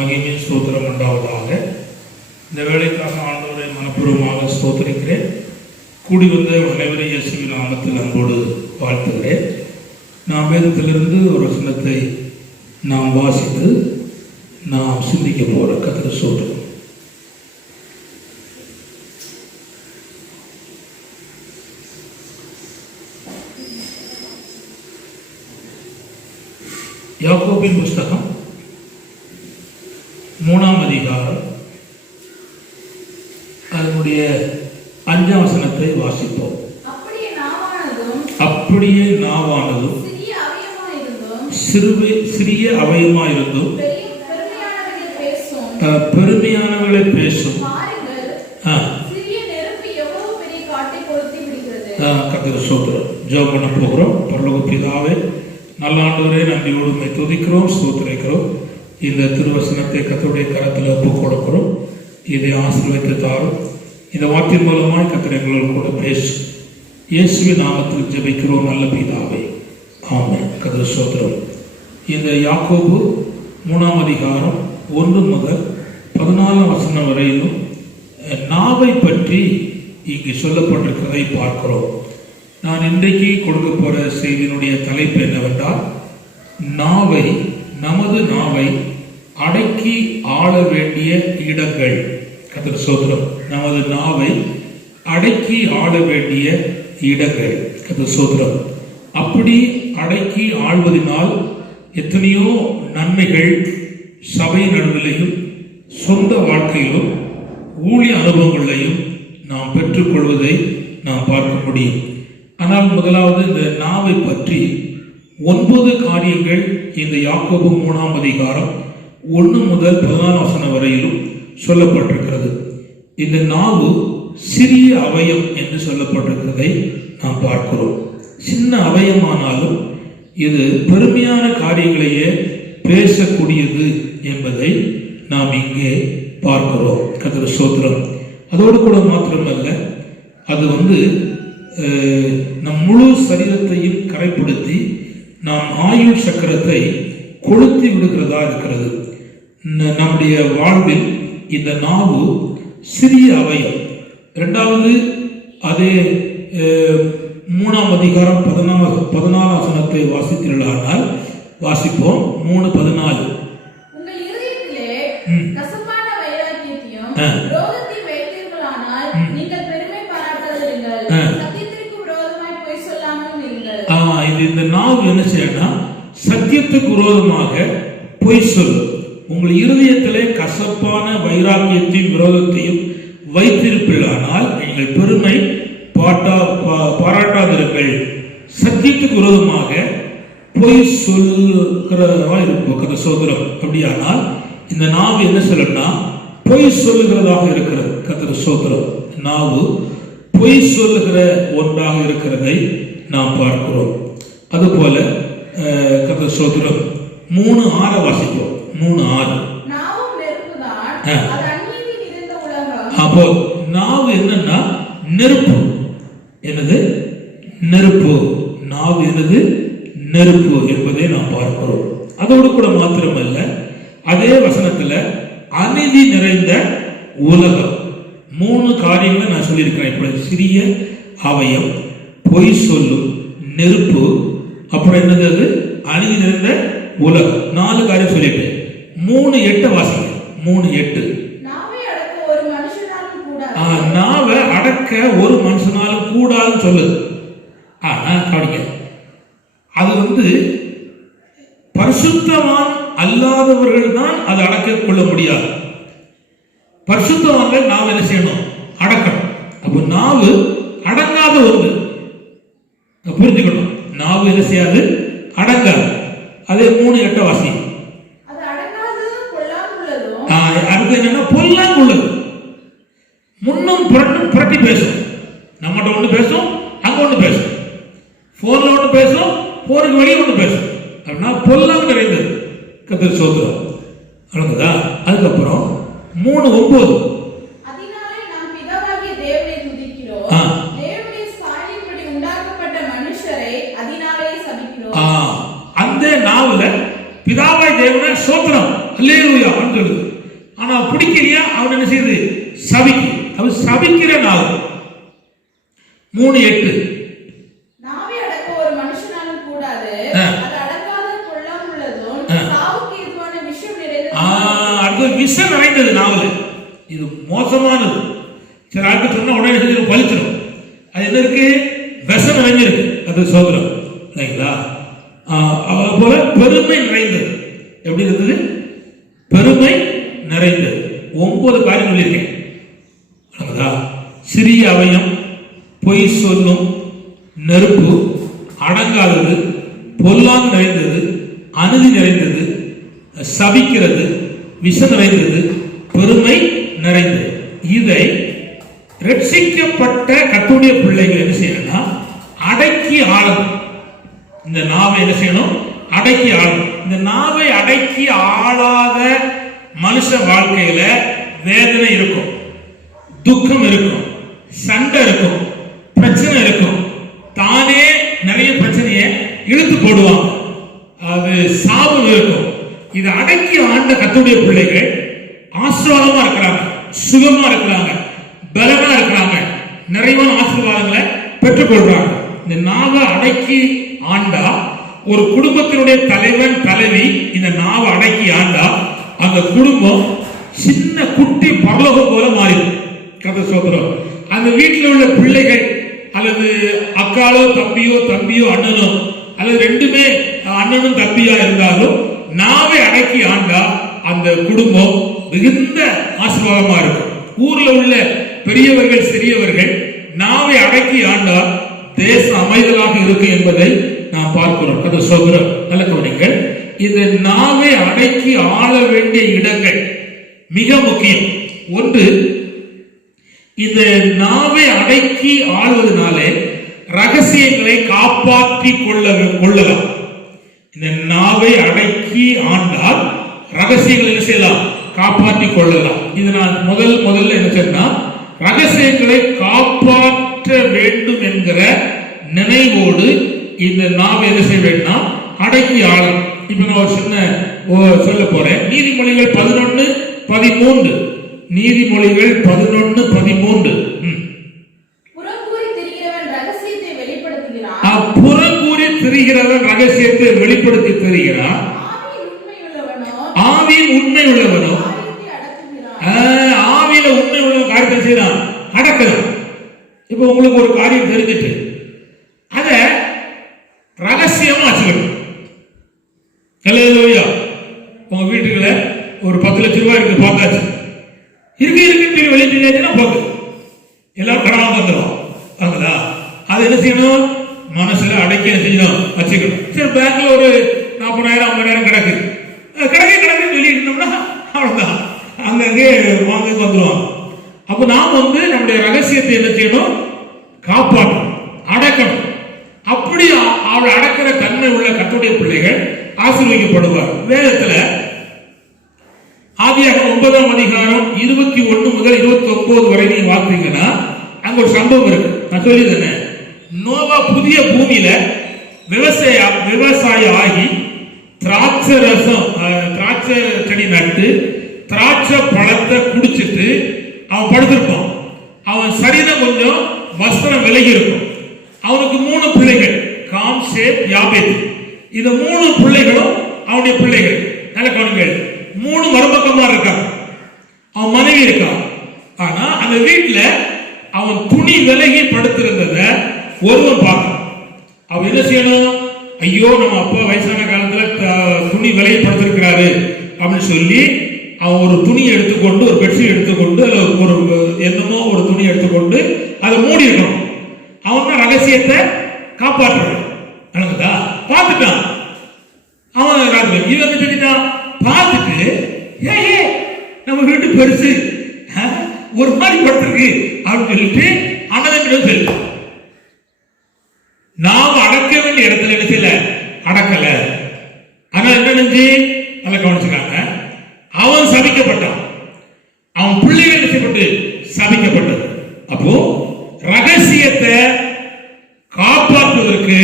மகிமை ஸ்தோத்திரம் உண்டாவதாக. இந்த வேலைக்காக ஆண்டவரை மனப்பூர்வமாக ஸ்தோத்திரிக்கிறேன். கூடி வந்த அனைவரையும் இயேசுவின் நாமத்தில் அன்போடு வாழ்த்துகிறேன். நாம் வேதத்திலிருந்து ஒரு வசனத்தை நாம் வாசித்து நாம் சிந்திக்க போகிற கர்த்தர் ஸ்தோத்திரம். யாக்கோபின் புஸ்தகம் 3ஆம் அதிகாரம் அதனுடைய 5ஆம் வசனத்தை வாசிப்போம். அப்படியே நாவானதும் சிறிய அவயமாயிருந்தும் பெருமையானவர்களை பேசும். கர்த்தர் ஸ்தோத்திரம். ஜெபம் பண்ண போகிறோம். பரலோக பிதாவே, நல்ல ஆண்டவரே, நன்றியோடு உம்மை துதிக்கிறோம், ஸ்தோத்திரிக்கிறோம். இந்த திருவசனத்தை கர்த்தருடைய கரத்தில் ஒப்புக் கொடுக்கிறோம். இதை ஆசீர்வதித்து தாரும். இந்த வார்த்தையின் மூலமாய் கர்த்தர் எங்களோடு கூட பேசும். இயேசுவின் நாமத்தில் ஜெபிக்கிறோம் நல்ல பிதாவே, ஆமென். கர்த்தர் ஸ்தோத்திரம். இந்த யாக்கோபு 3ஆம் அதிகாரம் 1 முதல் 14ஆம் வசனம் வரையிலும் நாவை பற்றி இங்கு சொல்லப்பட்டிருக்கிறதை பார்க்கிறோம். நான் இன்றைக்கு கொடுக்க போற செய்தியினுடைய தலைப்பு என்னவென்றால், நமது நாவை அடக்கி ஆள வேண்டிய இடங்கள். கர்த்தர் ஸ்தோத்திரம். நமது நாவை அடக்கி ஆள வேண்டிய இடங்கள். கர்த்தர் ஸ்தோத்திரம். அப்படி அடக்கி ஆள்வதனால் எத்தனையோ நன்மைகள் சபை நடுவிலையும் சொந்த வாழ்க்கையிலும் ஊழிய அனுபவங்களையும் நாம் பெற்றுக்கொள்வதை நாம் பார்க்க முடியும். ஆனால் முதலாவது இந்த நாவை பற்றி 9 காரியங்கள் இந்த யாக்கோபு 3ஆம் அதிகாரம் 1 முதல் 14 வசனம் வரையிலும் சொல்லப்பட்டிருக்கிறது. இந்த நாவு சிறிய அவயம் என்று சொல்லப்பட்டிருக்கிறதை நாம் பார்க்கிறோம். சின்ன அவயமானாலும் இது பெருமையான காரியங்களையே பேசக்கூடியது என்பதை நாம் இங்கே பார்க்கிறோம். கர்த்தர் ஸ்தோத்திரம். அதோடு கூட மாத்திரமல்ல, அது நம் முழு சரீரத்தையும் கரைப்படுத்தி நாம் ஆயுள் சக்கரத்தை கொளுத்தி விடுகிறதா இருக்கிறது. நம்முடைய வாழ்வில் இந்த நாவு சிறிய அவயம். இரண்டாவது, அதே 3ஆம் அதிகாரம் 14ஆம் வசனத்தை வாசித்தீர்களானால் வாசிப்போம். 3:14. இந்த நாவு என்ன செய்யணும்? சத்தியத்துக்கு விரோதமாக பொய் சொல்லும். உங்கள் இருதயத்திலே கசப்பான வைராக்கியத்தையும் விரோதத்தையும் வைத்திருப்பீர்களானால் நீங்கள் பெருமை பாராட்டாதிருங்கள். சத்தியத்துக்கு விரோதமாக பொய் சொல்லுகிறதா இருக்கும். கர்த்தர் ஸ்தோத்திரம். அப்படியானால் இந்த நாவு என்ன சொல்லணும்னா, பொய் சொல்லுகிறதாக இருக்கிறது. கர்த்தர் ஸ்தோத்திரம். நாவு பொய் சொல்லுகிற ஒன்றாக இருக்கிறதை நாம் பார்க்கிறோம். அதுபோல கர்த்தர் ஸ்தோத்திரம் 3:6 வாசிப்போம். 3:6. அப்போ நாவு என்னன்னா நெருப்பு. என்னது? நெருப்பு. நாவு என்னது? நெருப்பு என்பதை நாம் பார்க்கிறோம். அதோடு கூட மாத்திரமல்ல, அதே வசனத்துல அநீதி நிறைந்த உலகம். 3 காரியங்களை நான் சொல்லியிருக்கிறேன். இப்ப சிறிய அவயம், பொய் சொல்லும், நெருப்பு, அப்புறம் என்னது? அது அநீதி நிறைந்த உலகம். 4 காரியம் சொல்லிட்டேன். 3:8 வாசிங்க. 3:8. நாவை அடக்க ஒரு மனுஷனாலும் கூடாதுன்னு சொல்லுது. கவனிக்க, அது பரிசுத்தவான் அல்லாதவர்கள் தான் அதை அடக்க கொள்ள முடியாது. பரிசுத்தவான்கள் நாவை என்ன செய்யணும்? அடக்கணும். அப்போ நாவு அடங்காத ஒன்று. புரிஞ்சுக்கணும். நாவு என்ன செய்யாது? அடங்காது. அதே 3:8 வாசி. அடுத்து என்னன்னா, பொல்லாங்குள்ளது. முன்னும் புரட்டும் புரட்டி பேசும். நம்மகிட்ட ஒன்று பேசும், அங்க ஒன்று பேசும். போன்ல ஒன்று பேசும், போனுக்கு வெளியே ஒன்று பேசும். அப்படின்னா பொல்லாங்கு நிறைந்தது. கர்த்தர் ஸ்தோத்திரம். அவ்வளவுதா. அதுக்கப்புறம் 3:9. அந்த நாவல பிதாவாய் தேவனை ஸ்தோத்திரம் அல்லேலூயா என்று சொல்லுது. ஆனா பிடிக்கலையா அவன் என்ன செய்யுது? சபிக்கு. அவன் சபிக்கிற நாவு. 3:8 நாவை அடக்க ஒரு மனுஷனாலும் கூடாது, அது அடக்காத கொள்ளாம உள்ளதும் சாவுக்கு ஏதுவான விஷம் நிறைந்தது. அது விஷம் நிறைந்தது நாவல். இது மோசமானது. சரி, ஆட்கள் சொன்னா உடனே செஞ்சு பழிச்சிடும். அது என்ன இருக்கு? விஷம் நிறைஞ்சிருக்கு. அது சோதரம் இல்லைங்களா? போல பெருமை நிறைந்தது. எப்படி இருந்தது? பெருமை நிறைந்தது. 9 காரியம் சொல்லியிருக்கேன். சிறிய அவயம், பொய் சொல்லும், நெருப்பு, அடங்காதது, பொல்லாங்கு நிறைந்தது, அநீதி நிறைந்தது, சபிக்கிறது, விஷம் நிறைந்தது, பெருமை நிறைந்தது. இதை ரட்சிக்கப்பட்ட கர்த்தருடைய பிள்ளைகள் என்ன செய்யணும்னா அடக்கி ஆளணும். இந்த நாவை என்ன செய்யணும்? அடக்கி ஆளணும். இந்த நாவை அடக்கி ஆளாத மனுஷ வாழ்க்கையில வேதனை இருக்கும், துக்கம் இருக்கும், சண்டை இருக்கும், பிரச்சனை இருக்கும். தானே நிறைய பிரச்சனையை இழுத்து போடுவாங்க. அது சாபம் இருக்கும். இதை அடக்கி ஆண்ட கர்த்தருடைய பிள்ளைகள் ஆசீர்வாதமா இருக்கிறாங்க, சுகமா இருக்கிறாங்க, பலமா இருக்கிறாங்க, நிறைவான ஆசீர்வாதங்களை பெற்றுக்கொள்றாங்க. இந்த நாவை அடக்கி ஆண்டா ஒரு குடும்பத்தினுடைய தலைவன் தலைவி இந்த நாவை அடக்கி ஆண்டா அந்த குடும்பம் சின்ன குட்டி பரலோகம் போல மாறிடும். கதை சோதரம். அந்த வீட்டில் உள்ள பிள்ளைகள் அல்லது அக்காலோ தம்பியோ அண்ணனோ அல்லது ரெண்டுமே அண்ணனும் தம்பியா இருந்தாலும் நாவை அடக்கி ஆண்டா அந்த குடும்பம் மிகுந்த ஆசீர்வாதமா இருக்கும். ஊர்ல உள்ள பெரியவர்கள் சிறியவர்கள் நாவை அடக்கி ஆண்டா தேசம் அமைதலாக இருக்கு என்பதை நாம் பார்க்கிறோம். கதை சோதரம். நல்ல கவனிங்கள். இந்த நாவை அடக்கி ஆள வேண்டிய இடங்கள் மிக முக்கியம். ஒன்று, இந்த நாவை அடக்கி ஆளுவதனாலே ரகசியங்களை காப்பாற்றி கொள்ளலாம். இந்த நாவை அடக்கி ஆண்டால் ரகசியங்களை என்ன செய்யலாம்? காப்பாற்றி கொள்ளலாம். இது நான் முதல்ல என்ன சொன்னா, ரகசியங்களை காப்பாற்ற வேண்டும் என்கிற நினைவோடு இந்த நாவை என்ன செய்ய வேண்டும்? அடக்கி ஆளணும். இப்ப நான் ஒரு சின்ன சொல்ல போறேன். நீதிமொழிகள் 11:13. நீதிமொழிகள் 11:13. புறங்கூறி திரிகிறவன் ரகசியத்தை வெளிப்படுத்துகிறான். வெளிப்படுத்தி தெரிகிறான். ஆவியின் உண்மை உள்ளவனோ ஆவியில உண்மை உள்ள காரியத்தை செய்யலாம், அடக்கலாம். இப்ப உங்களுக்கு ஒரு காரியம் தெரிஞ்சிட்டு அத ரகசியமா வச்சுக்கணும். உங்க வீட்டுக்குள்ள ஒரு 10 லட்சம் ரூபாய் இருக்கு, பார்த்தாச்சு, இருக்கு வெளியிட்டு போகுது, எல்லாரும் கடனாக வந்துடும். அது என்ன செய்யணும்? மனசுல அடக்கி என்ன செய்யணும்? வச்சுக்கணும். சரி, பேங்க்ல ஒரு 40,000 50,000 கிடக்கு சொல்லி இருந்தோம்னா அவ்வளவுதான், அங்கங்கே வாங்க வந்துடுவாங்க. அப்ப நாம் நம்முடைய ரகசியத்தை என்ன செய்யணும்? காப்பாற்றணும், அடக்கணும். அப்படி அவள் அடக்கிற தன்மை உள்ள கர்த்தருடைய பிள்ளைகள் ஆசீர்வதிக்கப்படுவார். வேதத்துல ஆதியாகமம் 9ஆம் அதிகாரம் 21 முதல் 29 வரை நீங்க பார்த்தீங்கன்னா அங்க ஒரு சம்பவம் இருக்கு. நான் சொல்லிதேன். நோவா புதிய பூமியில விவசாயம் ஆகி திராட்சை செடி நட்டு திராட்சை பழத்தை குடிச்சிட்டு அவன் படுத்திருப்பான். அவன் சரீரம் கொஞ்சம் வஸ்திரம் விலகி இருக்கும். அவனுக்கு 3 பிள்ளைகள், காம், சேத், யாபேத். இந்த 3 பிள்ளைகளும் அவனுடைய பிள்ளைகள். நல்ல கவனிங்கள். 3 மருமக்கமா இருக்கான். அவன் மனைவி இருக்கான். ஆனா அந்த வீட்டுல அவன் துணி விலகி படுத்திருந்தத ஒருவன் பார்த்தான். அவன் என்ன செய்யணும்? ஐயோ, நம்ம அப்பா வயசான காலத்துல துணி விலகி படுத்திருக்கிறாரு அப்படின்னு சொல்லி அவன் ஒரு துணி எடுத்துக்கொண்டு, ஒரு பெட்ஷீட் எடுத்துக்கொண்டு, ஒரு என்னமோ ஒரு துணி எடுத்துக்கொண்டு அதை மூடி இருக்கணும். அவன் ரகசியத்தை காப்பாற்றுறான். பார்த்துட்டான். அவன் இவன் செஞ்சுட்டான். பார்த்துட்டு நம்ம வீட்டு பெருசு ஒரு மாதிரி படுத்திருக்கு அப்படின்னு சொல்லிட்டு அண்ணன் சொல்லு. நாம் அடக்க வேண்டிய இடத்துல என்ன செய்யல? அடக்கல. அதனால என்ன நினைச்சு நல்லா கவனிச்சுக்காங்க. அவன் சபிக்கப்பட்டான். அவன் பிள்ளைகள் நினைச்சப்பட்டு சபிக்கப்பட்டது. அப்போ ரகசியத்தை காப்பாற்றுவதற்கு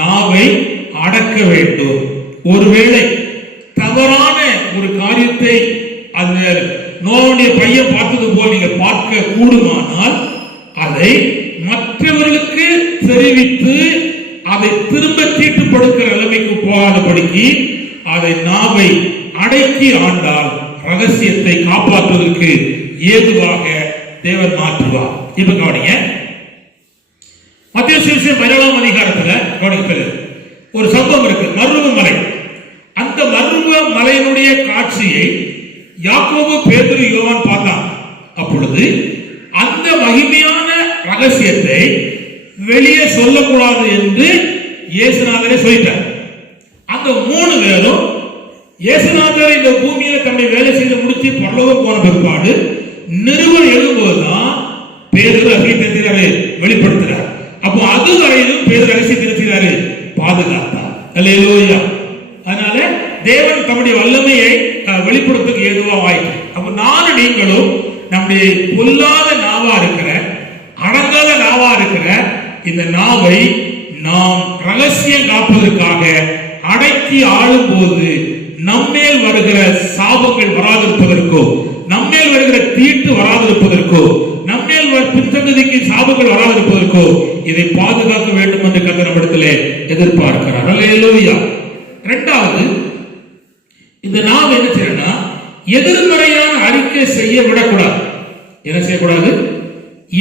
நாவை அடக்க வேண்டும். ஒருவேளை தவறான ஒரு காரியத்தை அந்த நோவுடைய பையன் பார்த்தது போல் நீங்க பார்க்க கூடுமானால் அதை மற்றவர்களுக்கு தெரிவித்து அதை திரும்ப தீட்டுப்படுத்துகிற நிலைமைக்கு போகாதபடிக்கு அதை நாவை அடக்கி ஆண்டால் ரகசியத்தை காப்பாற்றுவதற்கு ஏதுவாக தேவன் மாற்றுவார். இப்ப கவனிங்க, மத்தேயு சுவிசேஷம் 17ஆம் அதிகாரத்துல கவனிக்கிறது ஒரு சம்பவம் இருக்கு, மருவ மலை. அந்த மருவ மலையினுடைய காட்சியை யாக்கோபு, பேதுரு, யோவான் பார்த்தான். அப்பொழுது அந்த மகிமையான ரகசியத்தை வெளியே சொல்லக்கூடாது என்று இயேசுநாதரே சொல்லிட்டார். அந்த 3 பேரும் இயேசுநாதர் இந்த பூமியில தன்னுடைய வேலை செய்து முடிச்சு பரலோகம் போன பிற்பாடு நிறுவனம் எழுதும்போதுதான் பேதுரு ரகசியத்தை வெளிப்படுத்துறார். அப்போ அதுவரையிலும் பேதுரு ரகசியத்தை பாதுகாத்தார். அல்லேலூயா. அதனால தேவன் தம்முடைய வல்லமையை வெளிப்படுத்துக்கு ஏதுவாக ஆயிற்று. அப்ப நானும் நீங்களும் நம்முடைய பொல்லாத நாவா இருக்கிற, அடங்காத நாவா இருக்கிற இந்த நாவை நாம் ரகசியம் காப்பதற்காக அடக்கி ஆளும் போது நம்மேல் வருகிற சாபங்கள் வராதிருப்பதற்கோ, நம்மேல் வருகிற தீட்டு வராதிருப்பதற்கோ, நம்மேல் பின்சந்ததிக்கு சாபங்கள் வராதிருப்பதற்கோ இதை பாதுகாக்க வேண்டும் என்று கர்த்தர் நம்மிடத்திலே எதிர்பார்க்கிறார். அல்லேலூயா. இரண்டாவது, இந்த நாம் என்ன செய்யணும்னா எதிர்மறையான அறிக்கை செய்ய விடக்கூடாது. என்ன செய்யக்கூடாது?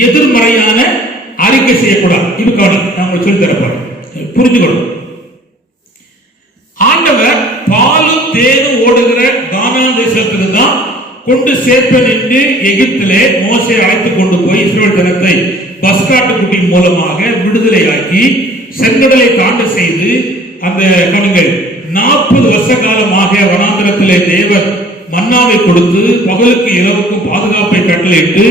எதிர்மறையான அறிக்கை செய்யக்கூடாது. இது கவனி, நான் சொல்லி தரப்போறேன், புரிஞ்சுக்கணும். ஆண்டவர் பாலும் தேனும் ஓடுகிற கானான் தேசத்துக்கு தான் கொண்டு சேர்ப்பேன் என்று எகிப்திலே மோசே அழைத்துக் கொண்டு போய் இஸ்ரவேல் ஜனத்தை பஸ்காட்டுக்குட்டி மூலமாக விடுதலையாக்கி செங்கடலை தாண்ட செய்து அந்த கணங்கள் 40 வருஷ காலமாக வனாந்திரத்திலே தேவன் மன்னாவை கொடுத்து பகலுக்கு இரவுக்கும் பாதுகாப்பை கட்டளையிட்டு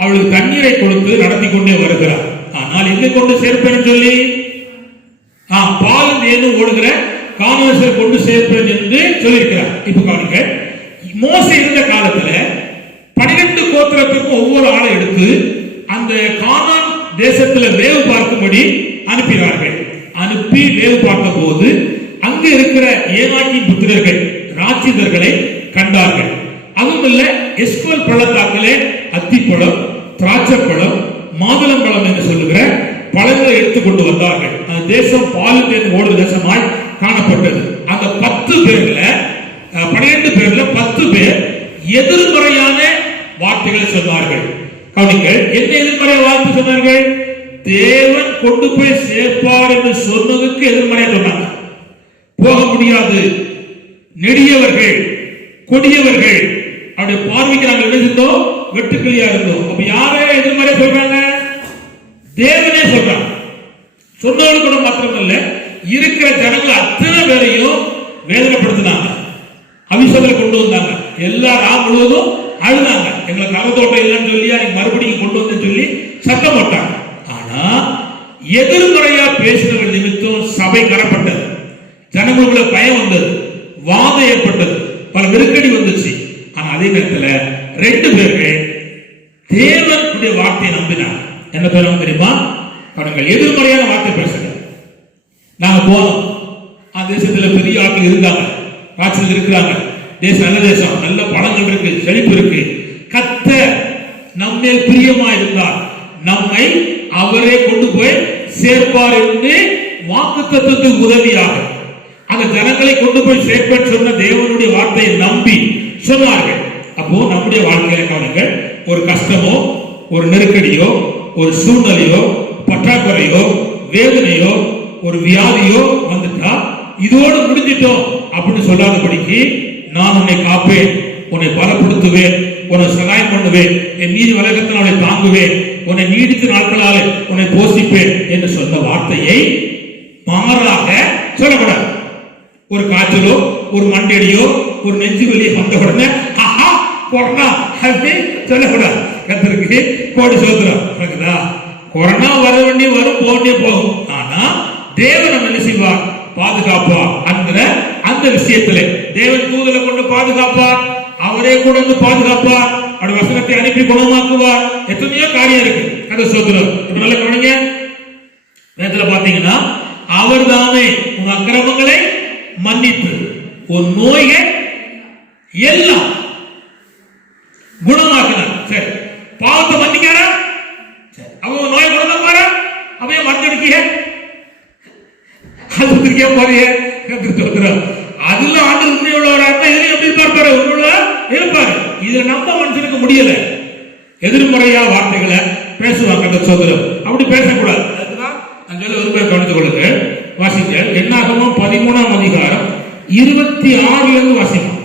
அவளுக்கு தண்ணீரை கொடுத்து நடத்தி கொண்டே வருகிறார். ஆனால் எங்கே கொண்டு சேர்ப்பேன் சொல்லி பாலும் தேனும் ஓடுகிற கானானை கொண்டு சேர்ப்பேன் என்று சொல்லியிருக்கிறார். இப்ப கவனிங்க, மோசே இருந்த காலத்துல 12 கோத்திரத்துக்கும் ஒவ்வொரு ஆளை எடுத்து அந்த கானான் தேசத்துல வேவு பார்க்கும்படி அனுப்பினார்கள். அனுப்பி வேவு பார்த்த போது அங்கு இருக்கிற ஏனாக்கின் புத்திரர்கள் ராட்சிதர்களை கண்டார்கள். அதுவும் இல்ல, எஸ்கோல் பள்ளத்தாக்கிலே அத்திப்பழம், திராட்சைப்பழம், மாதுளம்பழம் என்று சொல்லுகிற பழங்களை எடுத்துக்கொண்டு வந்தார்கள். அந்த தேசம் பாலும் தேனும் ஓடுகிற தேசமாய் காணப்பட்டது. அந்த 10 பேர்ல 12 பேர்ல 10 பேர் எதிர்மறையான வார்த்தைகளை சொன்னார்கள். கவனிங்கள், என்ன எதிர்மறை வார்த்தை சொன்னார்கள்? தேவன் கொண்டு போய் சேர்ப்பார் என்று சொன்னதுக்கு எதிர்மறையா சொன்னாங்க. போக முடியாது, நெடியவர்கள், கொடியவர்கள், அவருடைய பார்வைக்கு நாங்கள் எழுதிருந்தோம், வெட்டுக்கிளியா இருந்தோம். அப்ப யாரே எதிர்மறை சொல்றாங்க? தேவனே சொல்றாங்க. சொன்னவர்கள் கூட மாத்திரமல்ல, இருக்கிற ஜனங்கள் அத்தனை பேரையும் வேதனைப்படுத்தினாங்க, அவிசங்களை கொண்டு வந்தாங்க. எல்லா ராம் முழுவதும் அழுதாங்க, எங்களுக்கு அகத்தோட்டம் இல்லைன்னு சொல்லி அன்னைக்கு மறுபடியும் கொண்டு வந்து சொல்லி சத்தம் போட்டாங்க. ஆனா எதிர்மறையா பேசினவர்கள் நிமித்தம் சபை கரப்பட்டது, ஜனங்களுக்குள்ள பயம் வந்தது, வாதம் ஏற்பட்டது, பல நெருக்கடி வந்துச்சு. ஆனா அதே நேரத்தில் 2 பேர்கள் தேவனுடைய வார்த்தையை நம்பினாங்க. என்ன சொல்லுவாங்க தெரியுமா? அவர்கள் எதிர்மறையான வார்த்தை பேசுங்க. நாங்க போனோம், அந்த தேசத்துல பெரிய ஆட்கள் இருந்தாங்க, ராட்சசர்கள் இருக்கிறாங்க, தேசம் நல்ல தேசம், நல்ல பழங்கள் இருக்கு, செழிப்பு இருக்கு. கர்த்தர் நம்மேல் பிரியமா இருந்தார், நம்மை அவரே கொண்டு போய் சேர்ப்பார் என்று வாக்குத்தத்தத்துக்கு உதவியாக அந்த ஜனங்களை கொண்டு போய் சேர்ப்பேன் சொன்ன தேவனுடைய வார்த்தையை நம்பி சொன்னார்கள். அப்போ நம்முடைய வாழ்க்கையில கவனிங்கள், ஒரு கஷ்டமோ, ஒரு நெருக்கடியோ, ஒரு சூழ்நிலையோ, பற்றாக்குறையோ, வேதனையோ, ஒரு வியாதியோ வந்துட்டா இதோடு முடிஞ்சிட்டோம் அப்படின்னு சொல்லாதபடிக்கு, நான் உன்னை காப்பேன், உன்னை பலப்படுத்துவேன், உன்னை சகாயம் பண்ணுவேன், என் நீதி வழக்கத்தில் அவனை தாங்குவேன், உன்னை நீடித்த நாட்களால் உன்னை போஷிப்பேன் என்று சொன்ன வார்த்தையை மாறாக சொல்லக்கூடாது. ஒரு காய்ச்சலோ, ஒரு மண்டடியோ, ஒரு நெஞ்சு வெளியே வந்த உடனே ஆஹா கொரோனா சொல்லக்கூடாது. கர்த்தருக்கு கோடி சோத்திரம். கொரோனா வர வேண்டிய வரும், போக வேண்டிய போகும். ஆனா தேவன் நம்ம என்ன செய்வார்? பாதுகாப்பார். அந்த விஷயத்துல தேவன் தூதரை கொண்டு பாதுகாப்பார், அவரே கூட வந்து பாதுகாப்பார், அவருடைய வசனத்தை அனுப்பி குணமாக்குவார். எத்தனையோ காரியம் இருக்கு. அந்த சோத்திரம் இப்ப நல்ல கவனிங்க. வேதத்துல பாத்தீங்கன்னா, அவர் தாமே உன் அக்கிரமங்களை மன்னித்து உன் நோய்கள் எல்லாம் பாவத்தை மன்னிக்காரா? அவன் நோயை குணம் பாரு, அவன் மறந்துடுக்கிய ஆஸ்பத்திரிக்கே போறிய அதுல ஆண்டு உண்மை உள்ளவரா இருந்தா இதுல எப்படி பார்ப்பாரு? உள்ள இருப்பாரு. இதை நம்ப மனுஷனுக்கு முடியல. எதிர்மறையா வார்த்தைகளை பேசுவாங்க அந்த சோதரம். அப்படி பேசக்கூடாது. அதுதான் நான் சொல்ல விரும்ப கவனித்துக் கொள்ளுங்க. வாசிக்க என்னாகமம் 13ஆம் அதிகாரம் 26 வாசிக்கும்.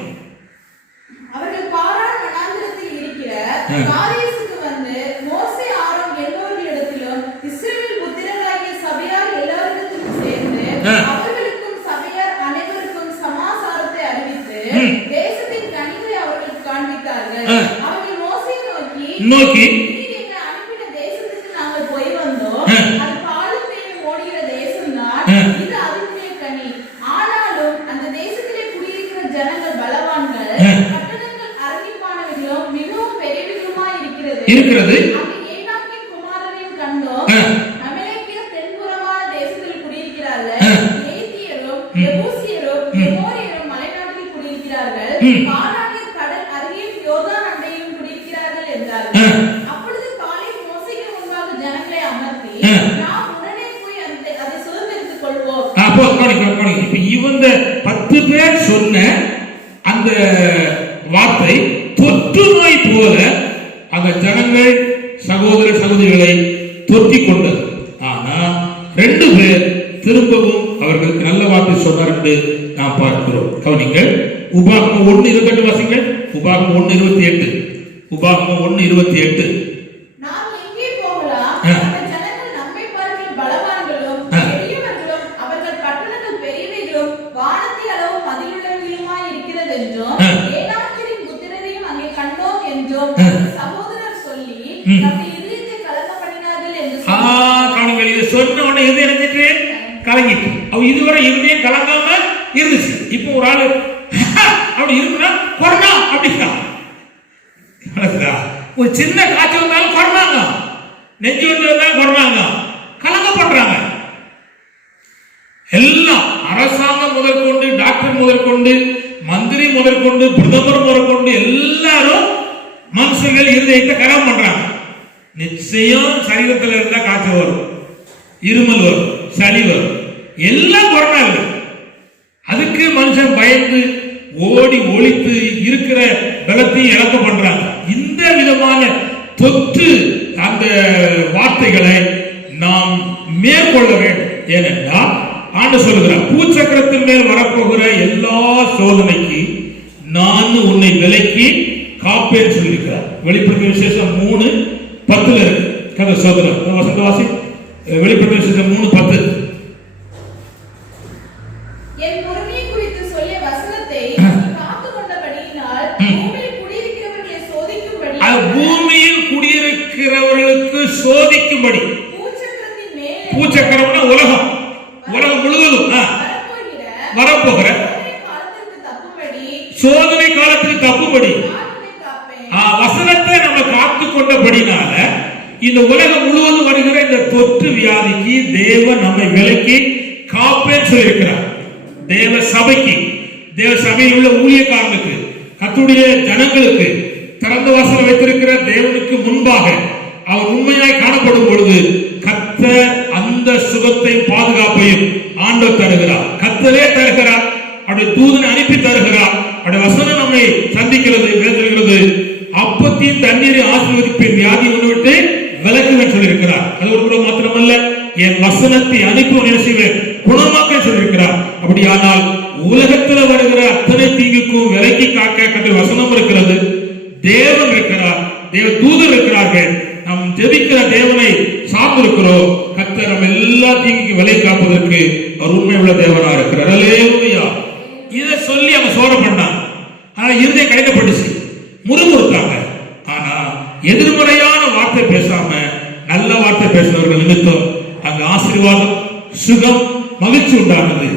அவர்கள் பாரான் வனாந்திரத்தில் இருக்கிற காதேசுக்கு வந்து மோசே ஆரோன் எல்லோரிடத்திலும் இஸ்ரவேல் புத்திரராகிய சபையார் எல்லாரிடத்திலும் சேர்ந்து அவர்களுக்கும் சபையார் அனைவருக்கும் சமாசாரத்தை அறிவித்து தேசத்தின் கனிகளை அவர்களுக்கு காண்பித்தார்கள். அவர்கள் மோசே நோக்கி என்னை அனுப்பின தேசத்துக்கு நாங்கள் போய் வந்தோம். அது பாலும் தேனும் ஓடுகிற தேசம்தான். இது அதனுடைய கனி. ஆனாலும் அந்த தேசத்திலே குடியிருக்கிற ஜனங்கள் பலவான்கள், பட்டணங்கள் அரணிப்பானவர்களும் மிகவும் பெரியவர்களுமாய் இருக்கிறது. அங்கே ஏனாக்கின் குமாரரையும் கண்டோம். அமலேக்கியர் தென்புறமான தேசத்தில் குடியிருக்கிறார்கள். ஏத்தியரும் எபூசியரும் எமோரியரும் மலைநாட்டில் குடியிருக்கிறார்கள். கானானியர் கடல் அருகே யோர்தான் அண்டையிலும் குடியிருக்கிறார்கள் என்றார்கள். அப்பொழுது காலேப் மோசேக்கு முன்பாக ஜனங்களை அமர்த்தி, நாம் உடனே போய் அதை சுதந்தரித்துக் கொள்வோம். இப்ப இவங்க 10 பேர் சொன்ன அந்த வார்த்தை தொற்று நோய் போல அந்த ஜனங்கள் சகோதர சகோதரிகளை தொற்றி கொண்டது. ஆனா 2 பேர் திரும்பவும் அவர்களுக்கு நல்ல வார்த்தை சொன்னார் என்று நாம் பார்க்கிறோம். கவனிங்கள். உபாகமம் 1:28 வாசிங்கள். உபாகமம் 1:28. உபாகமம் 1:28. நாம் எங்கே போகலாம்? அந்த ஜனங்கள் நம்மை பார்க்கிற பலவான்களும் பெரியவர்களும் அவர்கள் பட்டணங்கள் பெரியவைகளும் வானத்தை அளவு மதிலுள்ளவைகளுமாய் இருக்கிறது என்றும் ஏனாக்கியரின் புத்திரரையும் அங்கே கண்டோம் என்றும் சகோதரர் சொல்லி நம்முடைய இதயத்தை கலங்க பண்ணினார்கள் என்று காணுங்கள். இதை சொன்ன உடனே எது எனக்கு கலங்கிட்டு அவ இதுவரை இருதயம் கலங்காம இருந்துச்சு. இப்போ ஒரு ஆளு அப்படி இருக்குன்னா கொரோனா அப்படின்னா ஒரு சின்ன காய்ச்சல் வந்தாலும் கொரோனாங்க, நெஞ்சு வந்தாலும் கொரோனாங்க, கலங்கப்படுறாங்க. எல்லாம் அரசாங்கம் முதற்கொண்டு, டாக்டர் முதற்கொண்டு, மந்திரி முதற்கொண்டு, பிரதமர் முதற்கொண்டு எல்லாரும் மனுஷர்கள் இருதயத்தை கலம் பண்றாங்க. நிச்சயம் சரீரத்தில் இருந்தா காய்ச்சல் வரும், இருமல் வரும், சளி வரும், எல்லாம் கொரோனா இல்லை. அதுக்கு மனுஷன் பயந்து ஓடி ஒழித்து இருக்கிற பலத்தையும் இழக்க பண்றாங்க. இந்த விதமான தொற்று அந்த வார்த்தைகளை நாம் மேற்கொள்ள வேண்டும். ஏனென்றால் ஆண்டு சொல்லுகிறார், பூச்சக்கரத்தின் மேல் வரப்போகிற எல்லா சோதனைக்கு நான் உன்னை விலக்கி காப்பேன் சொல்லியிருக்கிறார். வெளிப்படுத்தின விசேஷம் 3:10 இருக்கு. கதை சோதனை வசந்தவாசி வெளிப்படுத்தின விசேஷம் 3:10. என் பொறுமையை குறித்து சொல்லிய வசனத்தை காத்துக் கொண்டபடியினால் பூமியில் குடியிருக்கிறவர்களை சோதிக்கும்படி, பூமியில் குடியிருக்கிறவர்களுக்கு சோதிக்கும்படி, பூச்சக்கரம்னா உலகம் முழுவதும் வரப்போகிற சோதனை காலத்துக்கு தப்பும்படி வசனத்தை நம்ம காத்துக் கொண்டபடினால இந்த உலகம் முழுவதும் வருகிற இந்த தொற்று வியாதிக்கு தேவன் நம்மை விலக்கி காப்பேன்னு சொல்லியிருக்கிறார். தேவ சபைக்கு, தேவ சபையில் உள்ள ஊழியக்காரனுக்கு, கர்த்தருடைய ஜனங்களுக்கு திறந்த வாசல் வைத்திருக்கிற தேவனுக்கு முன்பாக அவர் உண்மையாய் காணப்படும் பொழுது கர்த்தர் அந்த சுகத்தை பாதுகாப்பையும் ஆண்டவர் தருகிறார். கர்த்தரே தருகிறார். அவருடைய தூதனை அனுப்பி தருகிறார். அவருடைய வசனம் நம்மை சந்திக்கிறது, வேதனைகிறது. அப்பத்தையும் தண்ணீரை ஆசீர்வதிப்பின் வியாதி விட்டு விலக்குவேன் சொல்லியிருக்கிறார். அது ஒரு மாத்திரமல்ல, என் வசனத்தை அனுப்பி செய்வேன் குணமாக்க சொல்லியிருக்கிறார். அப்படியானால் உலகத்தில் வருகிற அத்தனை தீங்குக்கும் விலக்கி காக்க கற்று வசனம் இருக்கிறது, தேவன் இருக்கிறார், தேவ தூதர் இருக்கிறார்கள். நாம் ஜெபிக்கிற தேவனை சார்ந்திருக்கிறோம். கர்த்தர் நம்ம எல்லா தீங்குக்கும் விலை காப்பதற்கு அவர் உண்மை உள்ள தேவனா இருக்கிறார். அல்லேலூயா. இதை சொல்லி அவங்க சோர பண்ணாங்க. ஆனா இருதயம் கலைக்கப்பட்டுச்சு, முறுமுறுத்தாங்க. ஆனா எதிர்மறையான வார்த்தை பேசாம நல்ல வார்த்தை பேசினவர்கள் நிமித்தம் அங்க ஆசீர்வாதம், சுகம், மகிழ்ச்சி உண்டானது.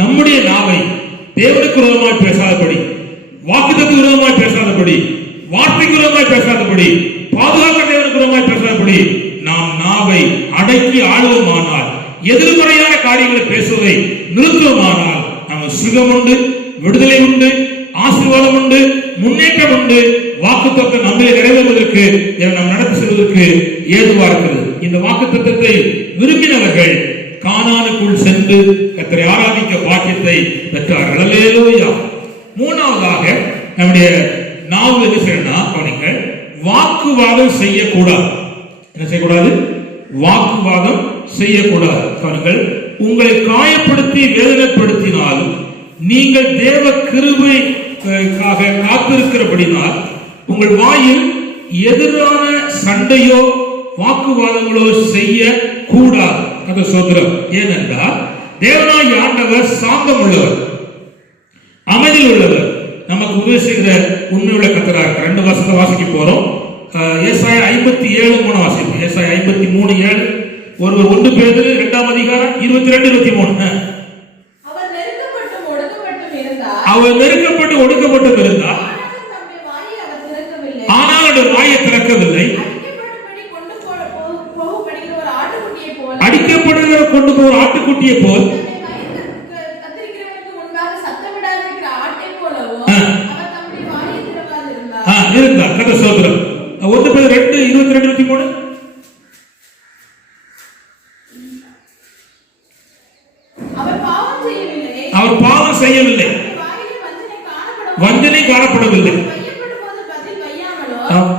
நம்முடைய நாவை தேவனுக்கு விரோதமாய் பேசாதபடி, வாக்குத்தத்துக்கு விரோதமாய் பேசாதபடி, வார்த்தைக்கு விரோதமாய் பேசாதபடி, பாதுகாக்க தேவனுக்கு விரோதமாய் பேசாதபடி நாம் நாவை அடக்கி ஆளுவோமானால், எதிர்மறையான காரியங்களை பேசுவதை நிறுத்துவோமானால் நம்ம சுகம் உண்டு, விடுதலை உண்டு, ஆசீர்வாதம் உண்டு, முன்னேற்றம் உண்டு. வாக்குத்தத்தம் நம்மை நிறைவேறுவதற்கு நாம் நடத்தி செல்வதற்கு ஏதுவா இருக்கிறது. இந்த வாக்குத்தத்தத்தை விரும்பினவர்கள் கானானுக்குள் சென்று கர்த்தரை ஆராதிக்க பாக்கியத்தை பெற்றார்கள். அல்லேலூயா. மூணாவதாக நம்முடைய நாவு என்ன செய்யணும்னா, கவனிங்கள், வாக்குவாதம் செய்யக்கூடாது. என்ன செய்யக்கூடாது? வாக்குவாதம் செய்யக்கூடாது. கவனிங்கள், உங்களை காயப்படுத்தி வேதனைப்படுத்தினால் நீங்கள் தேவ கிருபைக்காக காத்திருக்கிறபடினால் உங்கள் வாயில் எதிரான சண்டையோ வாக்குவாதங்களோ செய்ய கூடாது. அது சோதரம். ஏனென்றால் தேவனாகிய ஆண்டவர் சாந்தம் உள்ளவர், அமைதி உள்ளவர், நமக்கு உதவி செய்கிற உண்மையுள்ள கர்த்தராக இருக்கிறார். 2 வசனத்தை வாசிக்க போறோம். ஏசாயா 57:3 வாசிப்போம். ஏசாயா 53:7. ஒருவர் 1 பேதுரு 2ஆம் அதிகாரம் 22-23. அவர் நெருக்கப்பட்டு ஒடுக்கப்பட்டும் இருந்தார், ஆனால் அவருடைய வாயை திறக்கவில்லை. அடிக்கப்படுகிற கொண்டு போகிற ஆட்டுக்குட்டியை போல் இருந்தார். கதை சோதரம். 1 பேதுரு 2:22-23. அவர் பாவம் செய்யவில்லை, வஞ்சனை காணப்படவில்லை,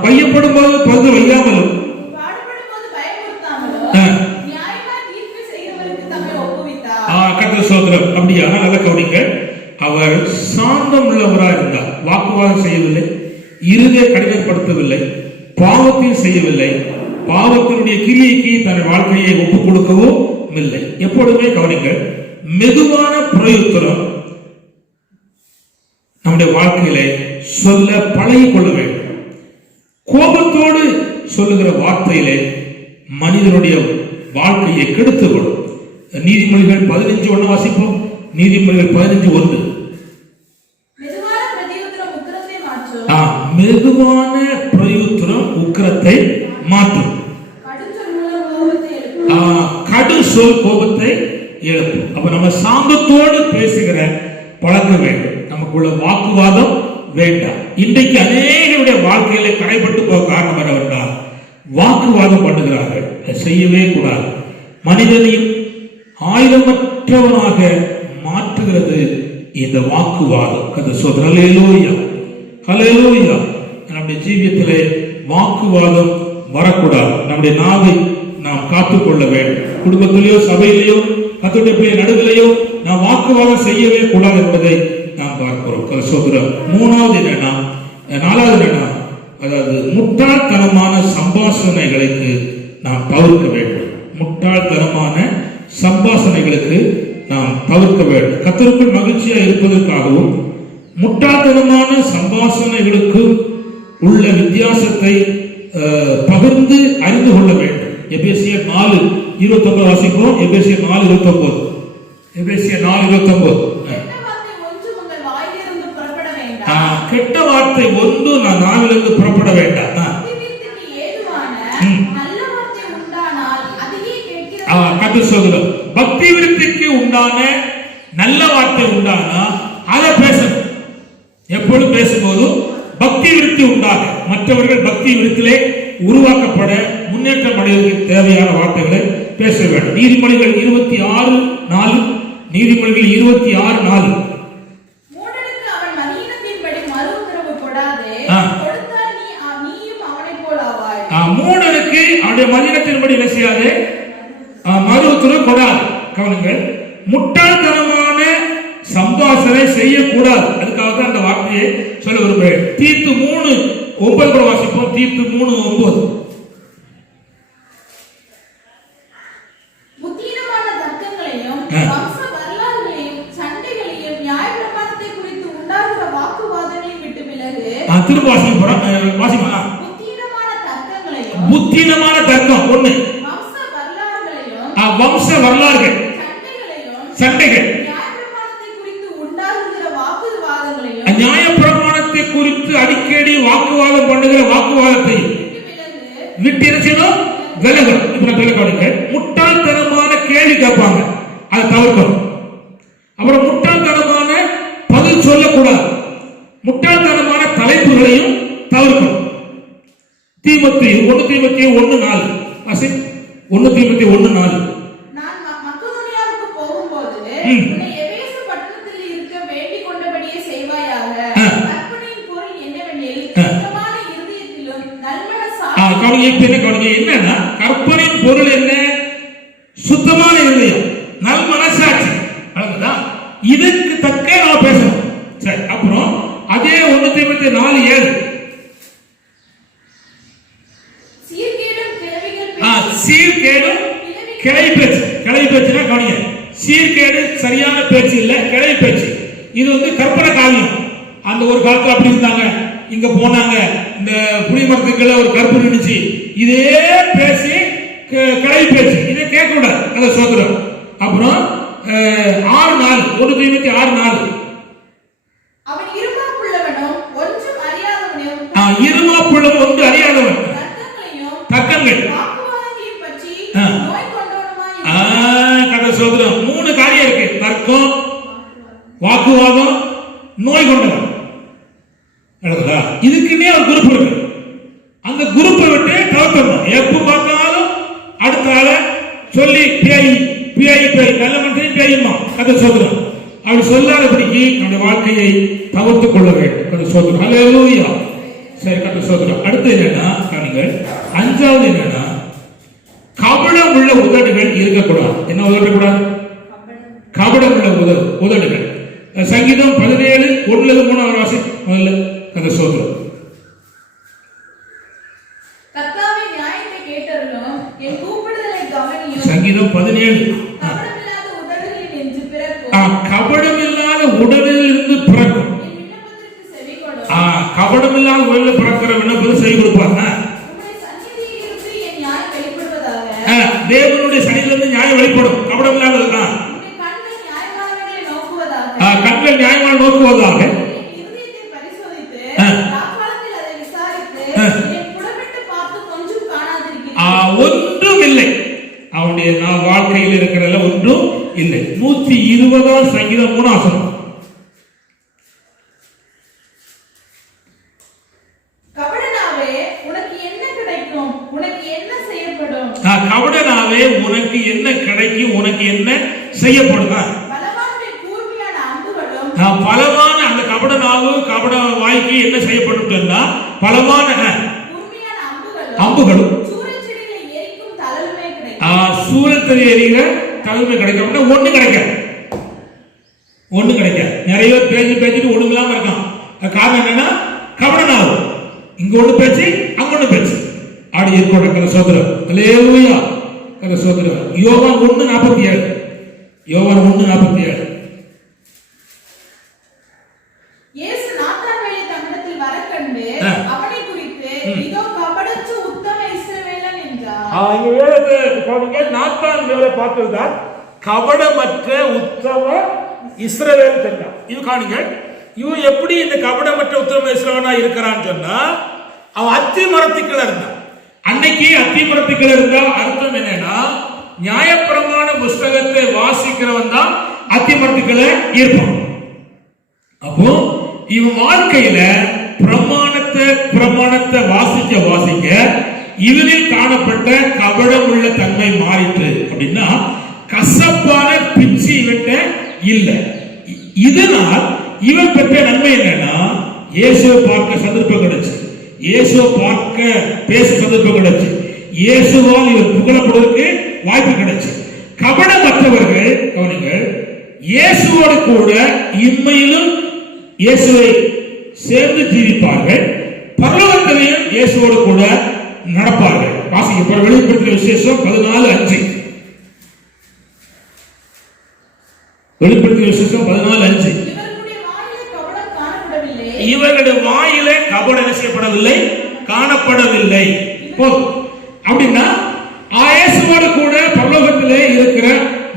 பையப்படும் போது பதில் வையாமலும் சோதரம். அப்படியா? நல்ல கவனிங்க. அவர் சாந்தம் உள்ளவராக இருந்தார், வாக்குவாதம் செய்யவில்லை, இருதை கடினப்படுத்தவில்லை, பாவத்தையும் செய்யவில்லை, பாவத்தினுடைய கிரியைக்கு தன் வாழ்க்கையை ஒப்புக் கொடுக்கவும் இல்லை. எப்பொழுதுமே கவனிங்கள், மெதுவான பிரயுத்தரம் நம்முடைய வாழ்க்கையில சொல்ல பழகிக் கொள்ள வேண்டும். கோபத்தோடு சொல்லுகிற வார்த்தையிலே மனிதனுடைய வாழ்க்கையை கெடுத்துவிடும். நீதிமொழிகள் 15:1 வாசிப்போம். நீதிமொழிகள் 15:1. மெதுவான பிரயுத்தரம் உக்கிரத்தை மாற்றும், கடு சொல் கோபத்தை எழுப்பும். அப்ப நம்ம சாந்தத்தோடு பேசுகிற பழக்கம் வேண்டும். நமக்குள்ள வாக்குவாதம் வேண்டாம். இன்றைக்கு அநேகருடைய வாழ்க்கையில கடைபட்டு போக காரணம் என்னவென்றால் வாக்குவாதம் பண்ணுகிறார்கள். செய்யவே கூடாது. மனிதனையும் ஆயுதமற்றவனாக மாற்றுகிறது இந்த வாக்குவாதம். அது சொல்ற ஹல்லேலூயா, ஹல்லேலூயா. நம்முடைய ஜீவியத்திலே வாக்குவாதம் வரக்கூடாது. நம்முடைய நாவை நாம் காத்துக்கொள்ள வேண்டும். குடும்பத்திலேயோ சபையிலேயோ கர்த்தருடைய நடுவிலேயோ நாம் வாக்குவாதம் செய்யவே கூடாது என்பதை நாம் பார்க்கிறோம். சொல்கிறோம். மூணாவது என்னன்னா, 4வது என்னன்னா, அதாவது முட்டாள்தனமான சம்பாஷணைகளுக்கு நாம் தவிர்க்க வேண்டும். முட்டாள்தனமான சம்பாஷணைகளுக்கு நாம் தவிர்க்க வேண்டும். கர்த்தருக்குள் மகிழ்ச்சியா இருப்பதற்காகவும் முட்டாள்தனமான சம்பாஷணைகளுக்கு உள்ள வித்தியாசத்தை பகிர்ந்து அறிந்து கொள்ள வேண்டும். எபேசியர் 4:29 வாசிப்போம். எபேசியர் 4:29. எபேசியர் 4:29. கெட்ட வார்த்தை ஒன்று நான் நாவிலிருந்து புறப்பட வேண்டாம். பக்தி விருத்திக்கு உண்டான நல்ல வார்த்தை உண்டானா அதை பேசணும். எப்பொழுது பேசும்போதும் பக்தி விருத்தி உண்டாக மற்றவர்கள் பக்தி விருத்திலே உருவாக்கப்பட முன்னேற்றம் அடைவதற்கு தேவையான வார்த்தைகளை பேச வேண்டும். நீதிமொழிகள் 26:4. நீதிமொழிகள் 26:4. மூடனுக்கு அவருடைய மதினத்தின்படி என்ன செய்யாது? மறு உத்தரவு கொடாது. கவனிங்கள், முட்டாள்தனமான சம்பாஷணை செய்யக்கூடாது. அதுக்காக தான் அந்த வார்த்தையை சொல்ல விரும்புகிறேன். தீத்து 3:9 கூட வாசிப்போம். தீத்து 3:9. திரும்ப வாசிப்போம். புத்தீனமான தர்க்கம் ஒண்ணு, வம்ச வரலாறுகள், சண்டைகள், நியாயப்பிரமாணத்தை குறித்து அடிக்கடி வாக்குவாதம் பண்ணுகிற வாக்குவாதத்தை விட்டு விலகும். முட்டாள்தனமான கேள்வி கேட்பாங்க, அதை தவிர்க்கணும். அப்புறம் முட்டாள்தனமான பதில் சொல்லக்கூடாது. முட்டாள்தனமான தலைப்பு தீமோத்தேயு 1 தீமோத்தேயு 1:4 வாசி. 1 தீமோத்தேயு 1:4. நான் மக்கெதோனியாவுக்கு போகும்போது உன்னை எபேசு பட்டணத்தில் இருக்க வேண்டிக் கொண்டபடியே செய்வாயாக. கற்பனையின் பொருள் என்னவெனில் சுத்தமான இருதயத்திலும் நல்மனசாட்சி. கவனிங்க என்னன்னா கற்பனையின் பொருள் என்ன? சுத்தமான இருதயம், நல் மனசாட்சி. இதுக்கு தக்க நான் பேசணும். சரி, அப்புறம் அதே 1 தீமோத்தேயு 4:7. சீர்கேடும் கிளை பேச்சு. கிளை பேச்சுனா கவனிங்க, சீர்கேடு சரியான பேச்சு இல்ல, கிளை பேச்சு. இது கற்பனை காவியம். அந்த ஒரு காலத்துல அப்படி இருந்தாங்க, இங்க போனாங்க, இந்த புளிமரத்துக்குள்ள ஒரு கருப்பு நின்னுச்சு, இதே பேசி கிளை பேச்சு, இதை கேட்க கூடாது. அதை சோதரம். அப்புறம் 6:4 1 தீமோத்தேயு 6:4. அவன் இருமாப்புள்ளவனும் ஒன்றும் அறியாதவனும். இருமாப்புள்ளவன் ஒன்று அறியாதவன். தர்க்கங்கள் கதை சோதரம். 3 காரியம் இருக்கு: தர்க்கம், வாக்குவாதம், நோய் கொண்டவன். இதுக்குன்னே ஒரு குரூப் இருக்கு. அந்த குரூப்பை விட்டு தவிர்த்தணும். எப்ப பார்த்தாலும் அடுத்த ஆள சொல்லி பேய் பேய் பேய் நல்ல மனுஷன் பேயுமா கதை சோதரம். அப்படி சொல்லாதபடிக்கு நம்முடைய வாழ்க்கையை தவிர்த்துக் கொள்ள வேண்டும். கதை சோதரம். அல்லேலூயா. சரி, கதை சோதரம். அடுத்து என்னன்னா கவனிங்கள், 5வது என்னன்னா கபடம் உள்ள உதடுகள் இருக்கக்கூடாது. என்ன உதடக்கூடாது? கபடம் உள்ள உதடுகள். சங்கீதம் 17:1-3 வாசி. முதல்ல கதை சோதரம். கர்த்தாவே நியாயத்தை கேட்டருளும், என் கூப்பிடுதலை கவனியும். சங்கீதம் 17. கபடமில்லாத உதடுகளில் இருந்து பிறக்கும். கபடமில்லாத உடலில் இருந்து பிறக்கும். என் விண்ணப்பத்திற்கு செவி கொடு. கபடமில்லாத உடலில் பிறக்கிற விண்ணப்பத்தை செவி கொடுப்பாங்க. தேவனுடைய சனியிலிருந்து நியாயம் வெளிப்படும். கபடம் இல்லாத கண்கள் நியாயமான நோக்குவதாக. ஒன்றும் இல்லை அவனுடைய வாழ்க்கையில் இருக்கிறதுல ஒன்றும் இல்லை. 120 சங்கீதம் 3 வசனம். கபடனாவே உனக்கு என்ன கிடைக்கும், உனக்கு என்ன செய்யப்படும்? கபடனாவே உனக்கு என்ன கிடைக்கும், உனக்கு என்ன செய்யப்படும்? பலமான அந்த கபடனாவு கபட வாய்க்கு என்ன செய்யப்படும்? பலமான அம்புகளும் சூரத்தில் எரிகிற தலைமை கிடைக்கும். ஒண்ணு கிடைக்காது. நிறைய பேர் பேசிட்டு ஒண்ணுமில்லாம இருக்கான். காரணம் என்னன்னா கபடனாவு. இங்க ஒண்ணு பேச்சு, அங்க ஒண்ணு பேச்சு. ஆடி ஏற்பட சோதரம். அல்லேலூயா. சோதரம். யோவான் 1:47. யோவான் 1:47. இயேசு நாத்தான்வேலை தம்மிடத்தில் வரக்கண்டு அவனை குறித்து இதோ கபடற்ற உத்தம இஸ்ரவேலன் என்றார். இங்க வேதத்தை பாருங்க, நாத்தான்வேலை பார்த்ததுதான் கபடமற்ற உத்தம இஸ்ரவேல் என்றார். இது காணுங்க, இவன் எப்படி இந்த கபடமற்ற உத்தம இஸ்ரவேலனா இருக்கிறான்னு சொன்னா, அவன் அத்தி மரத்துக்குள்ள இருந்தான். அன்னைக்கு அத்தி மரத்துக்குள்ள இருந்தா அர்த்தம் என்னன்னா, நியாயப்பிரமாண புஸ்தகத்தை வாசிக்கிறவன் தான் அத்தி மரத்துக்குள்ள இருப்பான். அப்போ இவன் வாழ்க்கையில பிரமாணத்தை வாசிக்க இவனில் காணப்பட்ட கபடம் உள்ள தன்மை மாறிட்டு அப்படின்னா, கசப்பான பிச்சு இவன்ட்ட இல்ல. இதனால் இவன் பெற்ற நன்மை என்னன்னா, இயேசுவை பார்க்க சந்தர்ப்பம் கிடைச்சு, இயேசுவை பார்க்க பேச சந்தர்ப்பம் கிடைச்சு, இயேசுவால் இவர் புகழப்படுவதற்கு வாய்ப்பு கிடைச்சு. கபடமற்றவர்கள் கவனிங்கள், இயேசுவோடு கூட இம்மையிலும் இயேசுவை சேர்ந்து ஜீவிப்பார்கள், பரலோகத்திலேயும் இயேசுவோடு கூட நடப்பார்கள். வாசிக்க வெளிப்படுத்தின விசேஷம் 14:5. வெளிப்படுத்தின விசேஷம் 14:5. இவர்களுடைய வாயிலே கபடம் செய்யப்படவில்லை, காணப்படவில்லை. அப்படின்னா இயேசுவோடு கூட பரலோகத்திலே இருக்கிற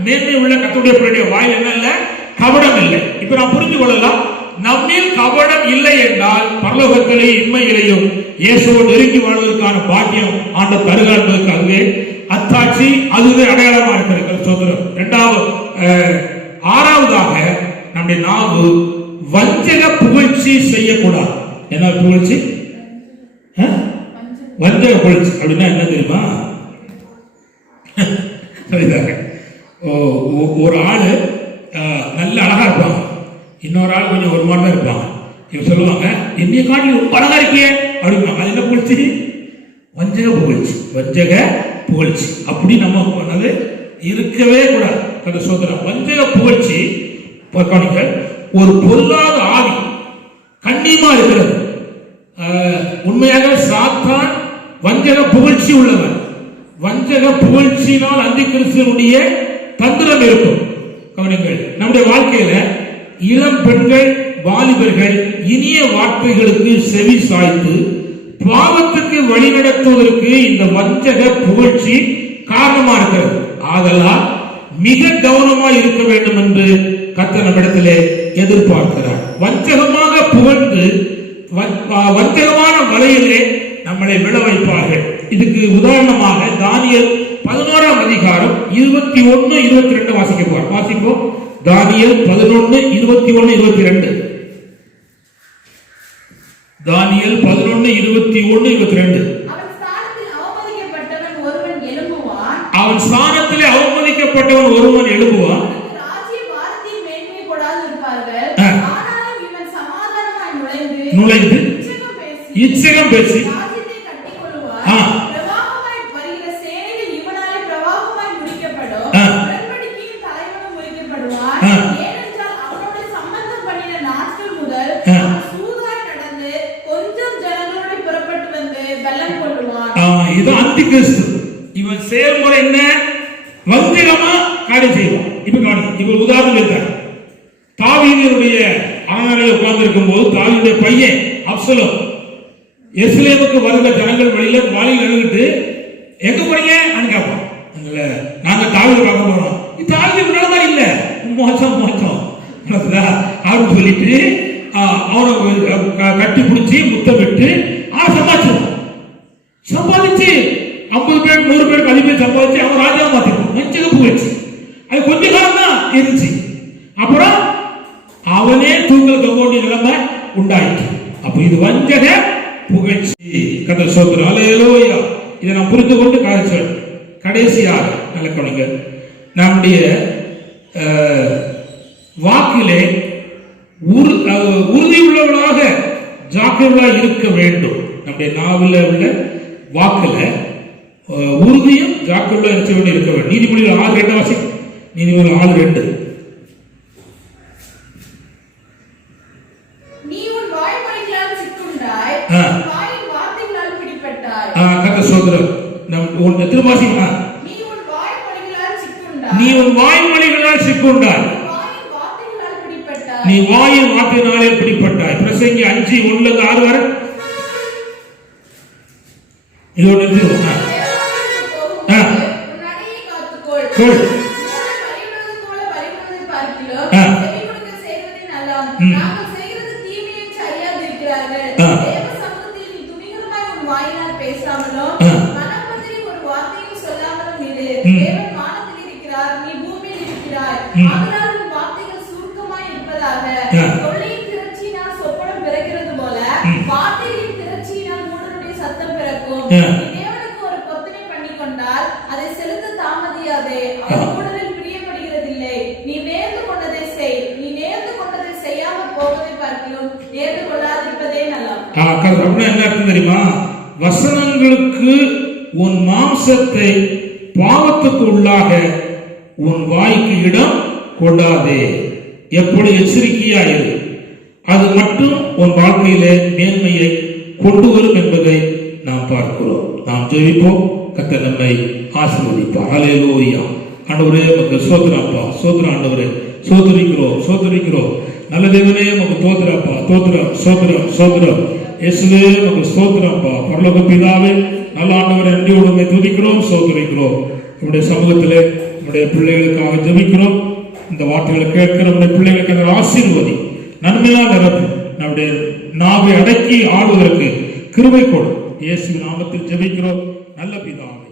மேன்மை உள்ள கர்த்தருடைய பிள்ளையுடைய வாயில் என்ன இல்லை? கபடம் இல்லை. இப்ப நாம் புரிந்து கொள்ளலாம், நம்மில் கபடம் இல்லை என்றால் பரலோகத்திலேயும் இன்மையிலேயும் இயேசுவோடு நெருங்கி வாழ்வதற்கான பாக்கியம் ஆண்டவர் தருகிறார் என்பதற்கு அதுவே அத்தாட்சி, அதுவே அடையாளமா இருக்கிறது. சோதரம். 6வதாக நம்முடைய நாவு வஞ்சக புகழ்ச்சி செய்யக்கூடாது. என்ன புகழ்ச்சி? வஞ்சக புகழ்ச்சி அப்படின்னா என்ன தெரியுமா? சரிதாங்க. ஒரு ஆளு நல்ல அழகா இருப்பாங்க, இன்னொரு ஆள் கொஞ்சம் ஒரு மாதிரி தான் இருப்பாங்க. இவங்க சொல்லுவாங்க, என்னைய காட்டி ரொம்ப அழகா இருக்கியே அப்படிம்பாங்க. அது என்ன புகழ்ச்சி? வஞ்சக புகழ்ச்சி. வஞ்சக புகழ்ச்சி அப்படி நம்ம பண்ணது இருக்கவே கூடாது. அந்த சோதரம் வஞ்சக புகழ்ச்சி ஒரு பொல்லாத ஆவி கண்ணியமா இருக்கிறது. உண்மையாக சாத்தான் வஞ்சக புகழ்ச்சி உள்ளவன். வஞ்சக புகழ்ச்சியினால் அந்தி கிறிஸ்துவனுடைய தந்திரம் இருக்கும். கவனிங்கள், நம்முடைய வாழ்க்கையில இளம் பெண்கள் வாலிபர்கள் இனிய வார்த்தைகளுக்கு செவி சாய்த்து பாவத்துக்கு வழிநடத்துவதற்கு இந்த வஞ்சக புகழ்ச்சி காரணமா இருக்கிறது. ஆதலால் மிக கவனமாக இருக்க வேண்டும் என்று கர்த்தர் நம்மிடத்திலே எதிர்பார்க்கிறார். வஞ்சகமாக புகழ்ந்து வஞ்சகமான வலையிலே நம்மளை விழ வைப்பார்கள். இதுக்கு உதாரணமாக தானியேல் 11ஆம் அதிகாரம் 21, 22 வாசிப்போம். தானியேல் 11, 21, 22. தானியேல் 11, 21, 22. அவன் ஸ்தானத்திலே அவமதிக்கப்பட்டவன் ஒருவன் எழும்புவான். நுழைந்து இச்சகம் பேசி இது அந்தி கிறிஸ்து. இவன் செயல்முறை என்ன? வஞ்சகமா காரியம் செய்வான். இப்ப காணுங்க, இப்ப உதாரணம் இருக்காங்க. தாவீதுடைய அரண்மனையில் உட்கார்ந்து இருக்கும் போது தாவீதுடைய பையன் அப்சலோம் எருசலேமுக்கு வருகிற ஜனங்கள் வழியில வாளியில் அணுகிட்டு எங்க போறீங்க கேட்பான். நாங்க தாவீது பார்க்க போறோம். தாவீது முன்னாடி மாதிரி இல்ல, மோசம் அப்படின்னு சொல்லிட்டு அவனை கட்டி பிடிச்சி முத்தமிட்டு சம்பாதிச்சு 50 பேர் 100 பேருக்கு அதிக பேர் சம்பாதிச்சு அவன் ராஜாவை மாத்திருக்கான். வஞ்சக புகழ்ச்சி. அது கொஞ்ச காலம் தான் இருந்துச்சு. அப்புறம் அவனே தூங்கல் தொங்கோடிய நிலைமை உண்டாயிட்டு. அப்ப இது வஞ்சக புகழ்ச்சி. கர்த்தர் ஸ்தோத்திரம். அல்லேலூயா. இதை நாம் புரிந்து கொண்டு காய்ச்சல் கடைசியாக நல்ல கவனிங்க, நம்முடைய வாக்கிலே உறுதியுள்ளவர்களாக ஜாக்கிரதையாக இருக்க வேண்டும். நம்முடைய நாவில் உள்ள வாக்குல உறுதியும் ஜாக்கிரதையாக இருக்க வேண்டும். நீதிமொழிகள் 6:2 வாசி. நீதிமொழிகள் 6:2. நீ உன் வாய்மொழிகளால் சிக்குண்டாய், நீ வாயின் வார்த்தையினாலே பிடிப்பட்டாய். பிரசங்கி 5:1-6 வரை. இது ஒன்று என்ன அர்த்தம் தெரியுமா? வசனங்களுக்கு உன் மாம்சத்தை பாவத்துக்கு உள்ளாக உன் வாய்க்கு இடம் கொடாதே. எப்படி எச்சரிக்கையாயிரு. அது மட்டும் உன் வாழ்க்கையிலே மேன்மையை கொண்டு வரும் என்பதை நாம் பார்க்கிறோம். நாம் ஜெபிப்போம். கர்த்தர் நம்மை ஆசீர்வதிப்பார். அல்லேலூயா. ஆண்டவரே உமக்கு ஸ்தோத்திரம் அப்பா. ஸ்தோத்திரம் ஆண்டவரே. ஸ்தோத்திரிக்கிறோம். நல்ல தேவனே உமக்கு ஸ்தோத்திரம் அப்பா. ஸ்தோத்திரம். இயேசுவே உமக்கு ஸ்தோத்திரம் அப்பா. பரலோக பிதாவே, நல்ல ஆண்டவரே, நன்றியோடு உம்மை துதிக்கிறோம், ஸ்தோத்திரிக்கிறோம். நம்முடைய சமூகத்திலே நம்முடைய பிள்ளைகளுக்காக ஜெபிக்கிறோம். இந்த வார்த்தைகளை கேட்கிற நம்முடைய பிள்ளைகளுக்கு ஆசீர்வதி, நன்மையா நிரப்பு. நம்முடைய நாவை அடக்கி ஆளுவதற்கு கிருபை கொடு. இயேசு நாமத்தில் ஜெபிக்கிறோம் நல்ல பிதாவே.